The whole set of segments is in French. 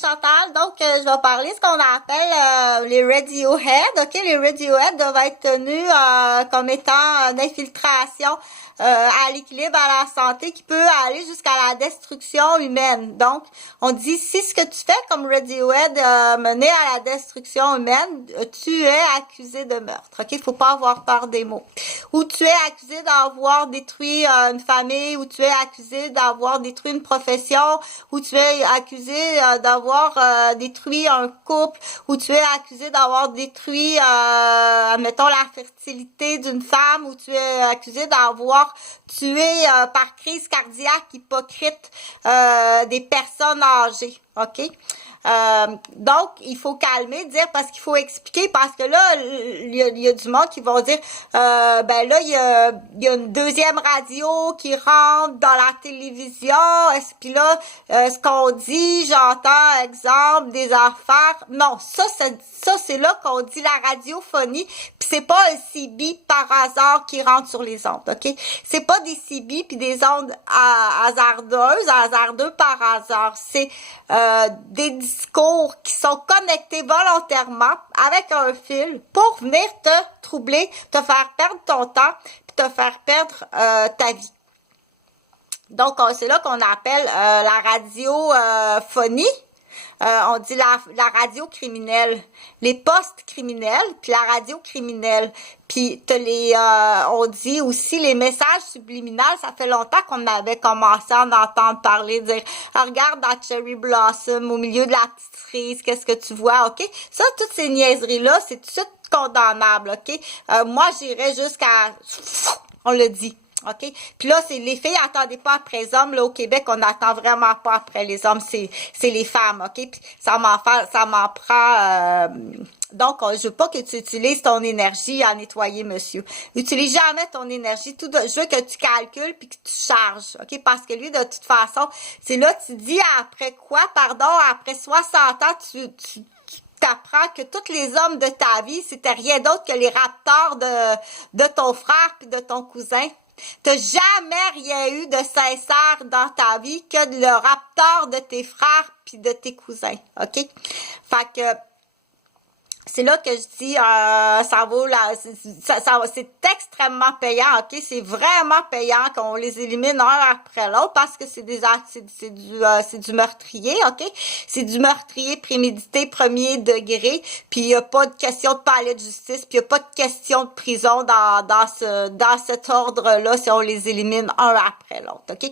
Chantal. Donc, je vais parler de ce qu'on appelle les Radiohead. OK, les Radiohead doivent être tenus comme étant d'infiltration à l'équilibre, à la santé, qui peut aller jusqu'à la destruction humaine. Donc, on dit, si ce que tu fais comme Radiohead mener à la destruction humaine, tu es accusé de meurtre. OK, faut pas avoir peur des mots. Ou tu es accusé d'avoir détruit une famille, ou tu es accusé d'avoir détruit une profession, ou tu es accusé d'avoir détruit un couple, ou tu es accusé d'avoir détruit, mettons, la fertilité d'une femme, ou tu es accusé d'avoir tué par crise cardiaque hypocrite des personnes âgées. OK? Donc, il faut calmer, dire, parce qu'il faut expliquer, parce que là, il y a du monde qui vont dire, ben là, il y a une deuxième radio qui rentre dans la télévision, puis là, ce qu'on dit, j'entends, exemple, des affaires. Non, ça c'est là qu'on dit la radiophonie, puis c'est pas un CB par hasard qui rentre sur les ondes, OK? C'est pas des CB puis des ondes hasardeux par hasard. C'est des discours qui sont connectés volontairement avec un fil pour venir te troubler, te faire perdre ton temps, puis te faire perdre ta vie. Donc, c'est là qu'on appelle la radiophonie. On dit la radio criminelle, les postes criminels, puis la radio criminelle. Puis on dit aussi les messages subliminaux. Ça fait longtemps qu'on avait commencé à en entendre parler, dire regarde dans Cherry Blossom, au milieu de la petite cerise, qu'est-ce que tu vois, OK? Ça, toutes ces niaiseries-là, c'est tout de suite condamnable, OK? Moi, j'irais jusqu'à... On le dit. OK? Puis là, c'est les filles, attendez pas après les hommes. Là, au Québec, on n'attend vraiment pas après les hommes. C'est les femmes, OK? Puis ça m'en prend... Donc, je veux pas que tu utilises ton énergie à nettoyer, monsieur. Utilise jamais ton énergie. Je veux que tu calcules puis que tu charges, OK? Parce que lui, de toute façon, c'est là, tu dis après quoi? Pardon, après 60 ans, tu t'apprends que tous les hommes de ta vie, c'était rien d'autre que les raptors de ton frère puis de ton cousin. T'as jamais rien eu de sincère dans ta vie que le raptor de tes frères puis de tes cousins, OK? Fait que c'est là que je dis ça vaut c'est extrêmement payant, OK? C'est vraiment payant qu'on les élimine un après l'autre parce que c'est du meurtrier, OK? C'est du meurtrier prémédité premier degré, puis il y a pas de question de palais de justice, puis il y a pas de question de prison dans cet ordre-là si on les élimine un après l'autre, OK?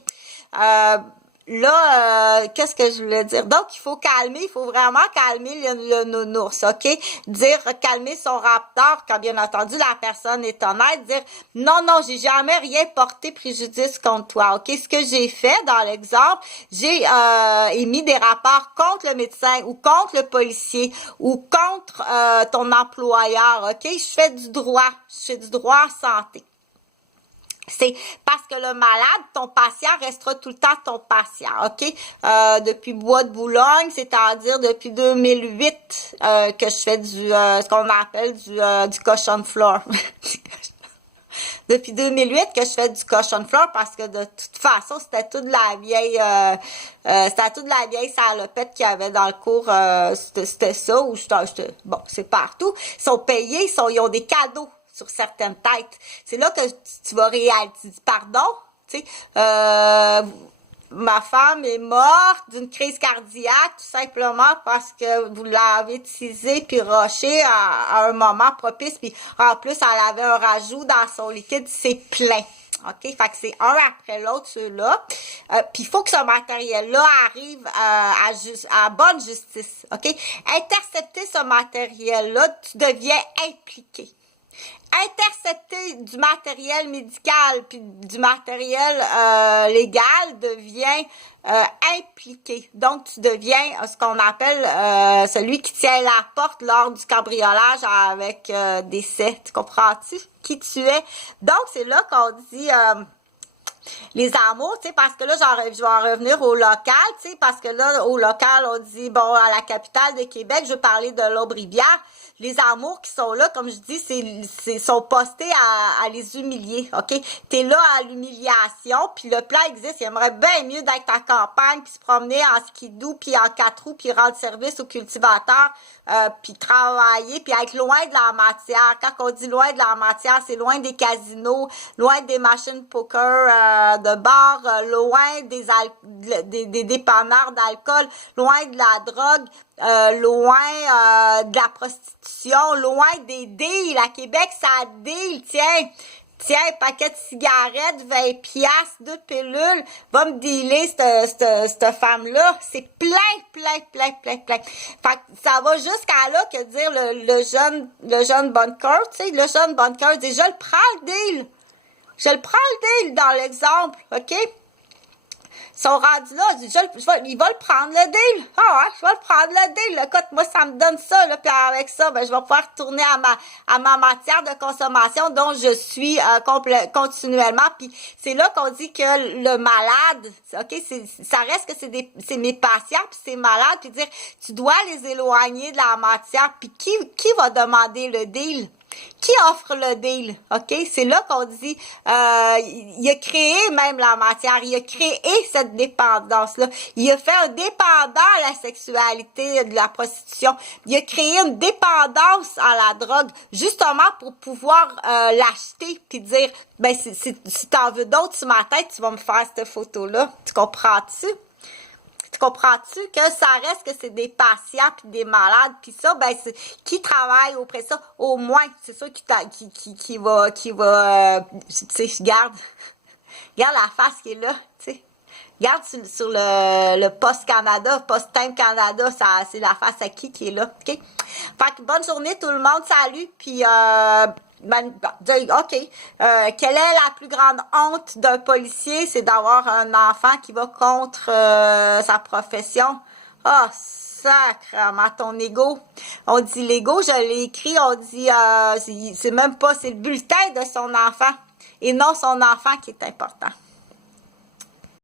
Là, qu'est-ce que je voulais dire? Donc, il faut calmer, il faut vraiment calmer le nounours, OK? Dire, calmer son raptor, quand bien entendu la personne est honnête, dire, non, j'ai jamais rien porté préjudice contre toi, OK? Ce que j'ai fait dans l'exemple, j'ai émis des rapports contre le médecin ou contre le policier ou contre ton employeur, OK? Je fais du droit en santé. C'est parce que le malade, ton patient restera tout le temps ton patient, OK? Depuis Bois de Boulogne, c'est-à-dire depuis 2008 que je fais ce qu'on appelle du cochon floor. Depuis 2008 que je fais du cochon floor parce que de toute façon, c'était toute la vieille salopette qu'il y avait dans le cours, c'était ça, ou bon, c'est partout. Ils sont payés, ils ont des cadeaux sur certaines têtes. C'est là que tu vas réaliser, tu dis pardon, tu sais, ma femme est morte d'une crise cardiaque tout simplement parce que vous l'avez teasé puis rushé à un moment propice, puis en plus elle avait un rajout dans son liquide, c'est plein. OK? Fait que c'est un après l'autre, ceux-là. Puis il faut que ce matériel-là arrive à bonne justice. OK? Intercepter ce matériel-là, tu deviens impliqué. Intercepter du matériel médical puis du matériel légal devient impliqué. Donc, tu deviens ce qu'on appelle celui qui tient la porte lors du cambriolage avec décès. Tu comprends-tu? Qui tu es? Donc, c'est là qu'on dit Les amours, tu sais, parce que là, je vais en revenir au local, tu sais, parce que là, au local, on dit, bon, à la capitale de Québec, je veux parler de l'Aube-Rivière. Les amours qui sont là, comme je dis, sont postés à les humilier, OK? T'es là à l'humiliation, puis le plan existe. Il aimerait bien mieux d'être à campagne, puis se promener en skidoo, puis en 4 roues, puis rendre service aux cultivateurs, puis travailler, puis être loin de la matière. Quand on dit loin de la matière, c'est loin des casinos, loin des machines poker de bar, loin des dépanneurs d'alcool, loin de la drogue, loin de la prostitution, loin des deals. À Québec, ça deal, tiens, paquet de cigarettes, 20 piastres, 2 pilules, va me dealer cette femme-là. C'est plein. Fait que ça va jusqu'à là que dire le jeune bunker, tu sais, le jeune bunker dit, je le prends le deal. Je le prends le deal dans l'exemple, OK? Ils sont rendus là, il va le prendre le deal. Ah ouais, je vais le prendre le deal. Écoute, moi, ça me donne ça, là, puis avec ça, ben, je vais pouvoir retourner à ma matière de consommation dont je suis continuellement. Puis c'est là qu'on dit que le malade, OK, ça reste que c'est mes patients, puis c'est malade, puis dire, tu dois les éloigner de la matière, puis qui va demander le deal? Qui offre le deal, OK? C'est là qu'on dit, il a créé même la matière, il a créé cette dépendance-là. Il a fait un dépendant à la sexualité de la prostitution. Il a créé une dépendance à la drogue, justement pour pouvoir l'acheter puis dire, ben si t'en veux d'autres sur ma tête, tu vas me faire cette photo-là. Tu comprends-tu? Tu comprends-tu que ça reste que c'est des patients puis des malades puis ça, ben qui travaille auprès de ça, au moins c'est ça qui va tu sais, regarde la face qui est là, tu sais. Regarde sur le Post Canada, Post Time Canada, ça c'est la face à qui est là, OK? Fait que bonne journée tout le monde, salut, puis OK. Quelle est la plus grande honte d'un policier? C'est d'avoir un enfant qui va contre sa profession. Ah, sacrément, ton ego. On dit l'ego, je l'ai écrit, on dit, c'est même pas, c'est le bulletin de son enfant. Et non son enfant qui est important.